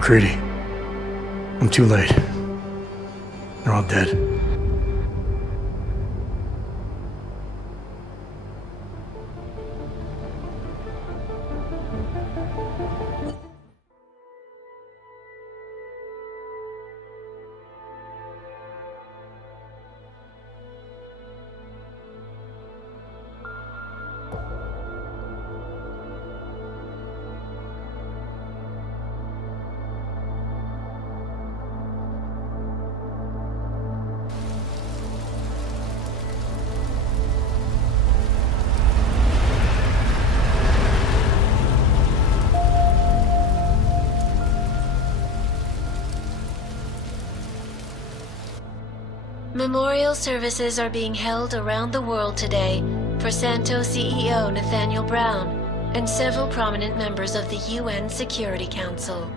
McCready, I'm too late. They're all dead. Memorial services are being held around the world today for Santo CEO Nathaniel Brown and several prominent members of the UN Security Council.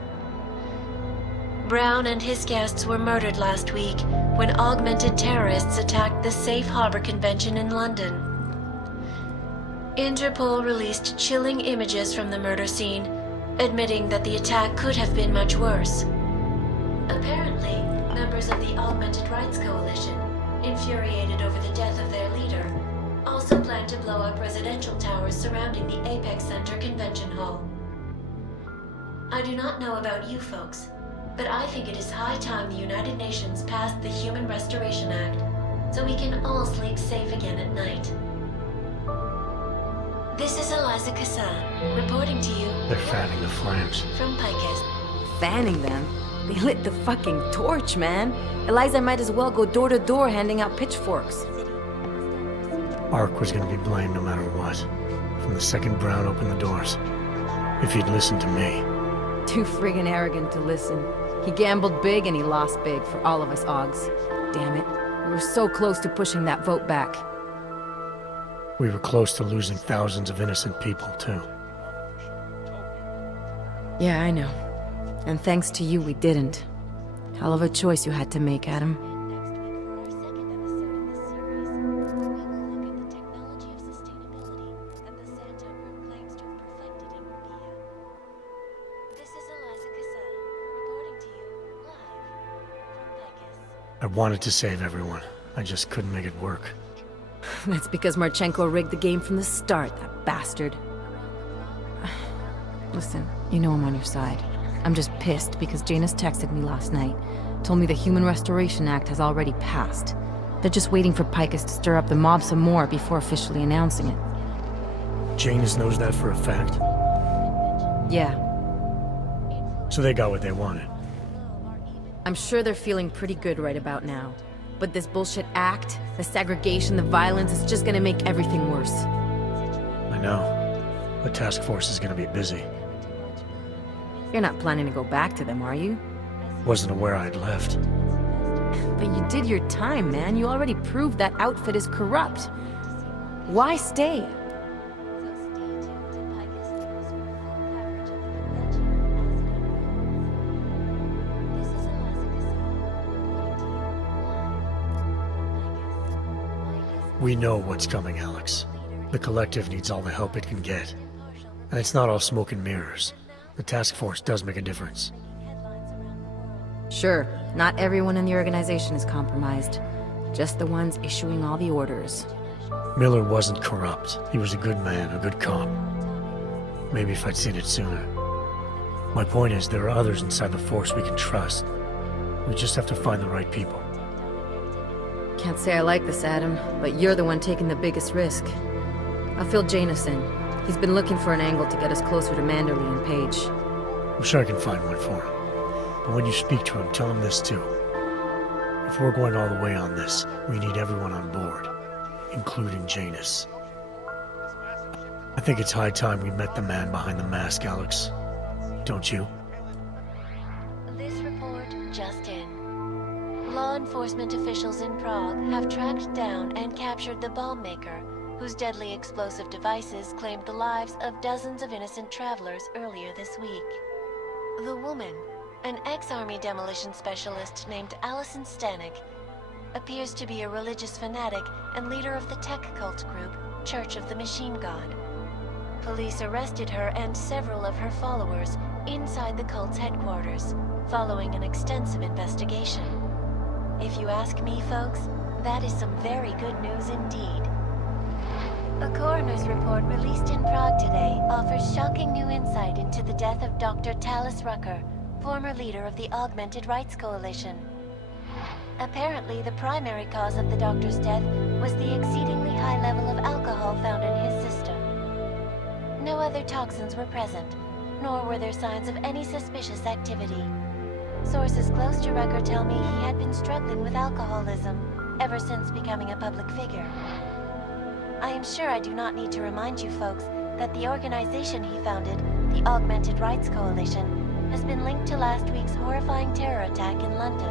Brown and his guests were murdered last week when augmented terrorists attacked the Safe Harbor Convention in London. Interpol released chilling images from the murder scene, admitting that the attack could have been much worse. Apparently, members of the Augmented Rights Coalition, infuriated over the death of their leader, also plan to blow up residential towers surrounding the Apex Center Convention Hall. I do not know about you folks, but I think it is high time the United Nations passed the Human Restoration Act, so we can all sleep safe again at night. This is Eliza Kassan, reporting to you. They're fanning the flames. From Picus. Fanning them? They lit the fucking torch, man. Eliza might as well go door to door handing out pitchforks. Ark was gonna be blamed no matter what. From the second Brown opened the doors. If he'd listened to me. Too friggin' arrogant to listen. He gambled big and he lost big for all of us Augs. Damn it. We were so close to pushing that vote back. We were close to losing thousands of innocent people, too. Yeah, I know. And thanks to you, we didn't. Hell of a choice you had to make, Adam. I wanted to save everyone. I just couldn't make it work. That's because Marchenko rigged the game from the start, that bastard. Listen, you know I'm on your side. I'm just pissed because Janus texted me last night. Told me the Human Restoration Act has already passed. They're just waiting for Picus to stir up the mob some more before officially announcing it. Janus knows that for a fact? Yeah. So they got what they wanted. I'm sure they're feeling pretty good right about now. But this bullshit act, the segregation, the violence, is just gonna make everything worse. I know. The task force is gonna be busy. You're not planning to go back to them, are you? Wasn't aware I'd left. But you did your time, man. You already proved that outfit is corrupt. Why stay? We know what's coming, Alex. The Collective needs all the help it can get. And it's not all smoke and mirrors. The task force does make a difference. Sure, not everyone in the organization is compromised. Just the ones issuing all the orders. Miller wasn't corrupt. He was a good man, a good cop. Maybe if I'd seen it sooner. My point is, there are others inside the force we can trust. We just have to find the right people. Can't say I like this, Adam, but you're the one taking the biggest risk. I'll fill Janus in. He's been looking for an angle to get us closer to Manderley and Page. I'm sure I can find one for him. But when you speak to him, tell him this too. If we're going all the way on this, we need everyone on board, including Janus. I think it's high time we met the man behind the mask, Alex. Don't you? This report just in. Law enforcement officials in Prague have tracked down and captured the bomb maker, whose deadly explosive devices claimed the lives of dozens of innocent travelers earlier this week. The woman, an ex-army demolition specialist named Allison Stanek, appears to be a religious fanatic and leader of the tech cult group, Church of the Machine God. Police arrested her and several of her followers inside the cult's headquarters, following an extensive investigation. If you ask me, folks, that is some very good news indeed. A coroner's report released in Prague today offers shocking new insight into the death of Dr. Talis Rucker, former leader of the Augmented Rights Coalition. Apparently, the primary cause of the doctor's death was the exceedingly high level of alcohol found in his system. No other toxins were present, nor were there signs of any suspicious activity. Sources close to Rucker tell me he had been struggling with alcoholism ever since becoming a public figure. I am sure I do not need to remind you folks that the organization he founded, the Augmented Rights Coalition, has been linked to last week's horrifying terror attack in London.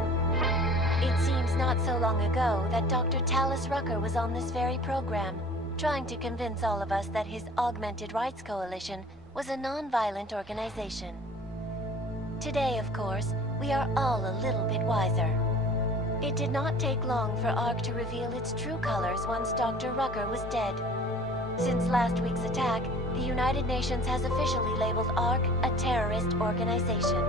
It seems not so long ago that Dr. Talis Rucker was on this very program, trying to convince all of us that his Augmented Rights Coalition was a non-violent organization. Today, of course, we are all a little bit wiser. It did not take long for ARC to reveal its true colors once Dr. Rucker was dead. Since last week's attack, the United Nations has officially labeled ARC a terrorist organization.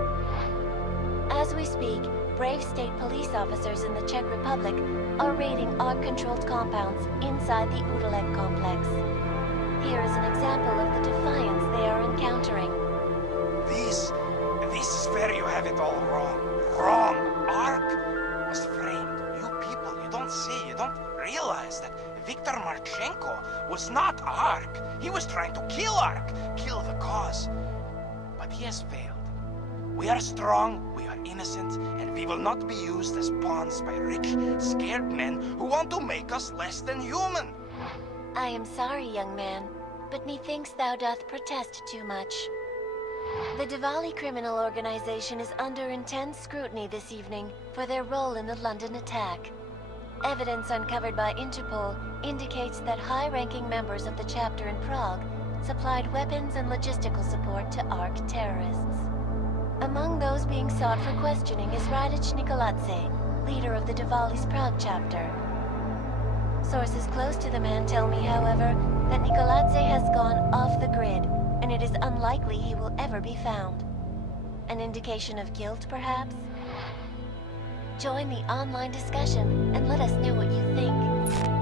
As we speak, brave state police officers in the Czech Republic are raiding ARC-controlled compounds inside the Udelek complex. Here is an example of the defiance they are encountering. This is where you have it all wrong. Wrong! ARC was framed. You people, you don't see, you don't realize that Viktor Marchenko was not ARC. He was trying to kill ARC, kill the cause. But he has failed. We are strong, we are innocent, and we will not be used as pawns by rich, scared men who want to make us less than human. I am sorry, young man, but methinks thou doth protest too much. The Diwali criminal organization is under intense scrutiny this evening for their role in the London attack. Evidence uncovered by Interpol indicates that high-ranking members of the chapter in Prague supplied weapons and logistical support to ARC terrorists. Among those being sought for questioning is Radic Nikoladze, leader of the Diwali's Prague chapter. Sources close to the man tell me, however, that Nikoladze has gone off the grid, and it is unlikely he will ever be found. An indication of guilt, perhaps? Join the online discussion and let us know what you think.